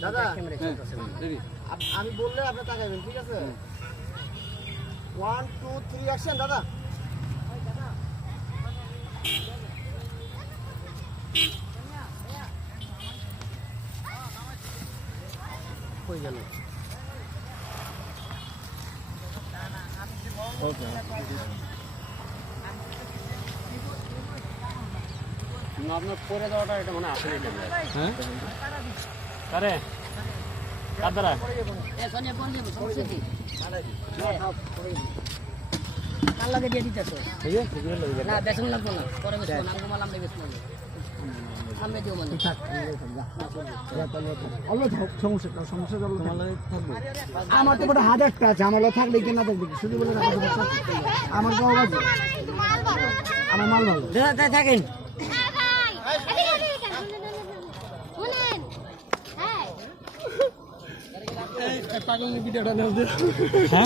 দাদা আপ- আমি বললে আপনি তাকাবেন ঠিক আছে? ওয়ান টু থ্রি অ্যাকশন দাদা। কই গেল? আপনার পরে দেওয়াটা এটা মনে আসলে হ্যাঁ? আরে কার দ্বারা কাল লাগে দিয়ে দিতেছো না বেসন লাগবো না। পরে বেসন নাঙ্গো মাল আমরা বেসন না সামনে দিও মানে আল্লাহ থাক সমস্যা সমস্যা করলে থাকবে? আমার তো বড় হাজারটা আছে আমার লোক থাকলে কেনা থাকবে শুধু বলে যাবে। আমার আমার মাল ভালো। থাকেন। হ্যাঁ হ্যাঁ?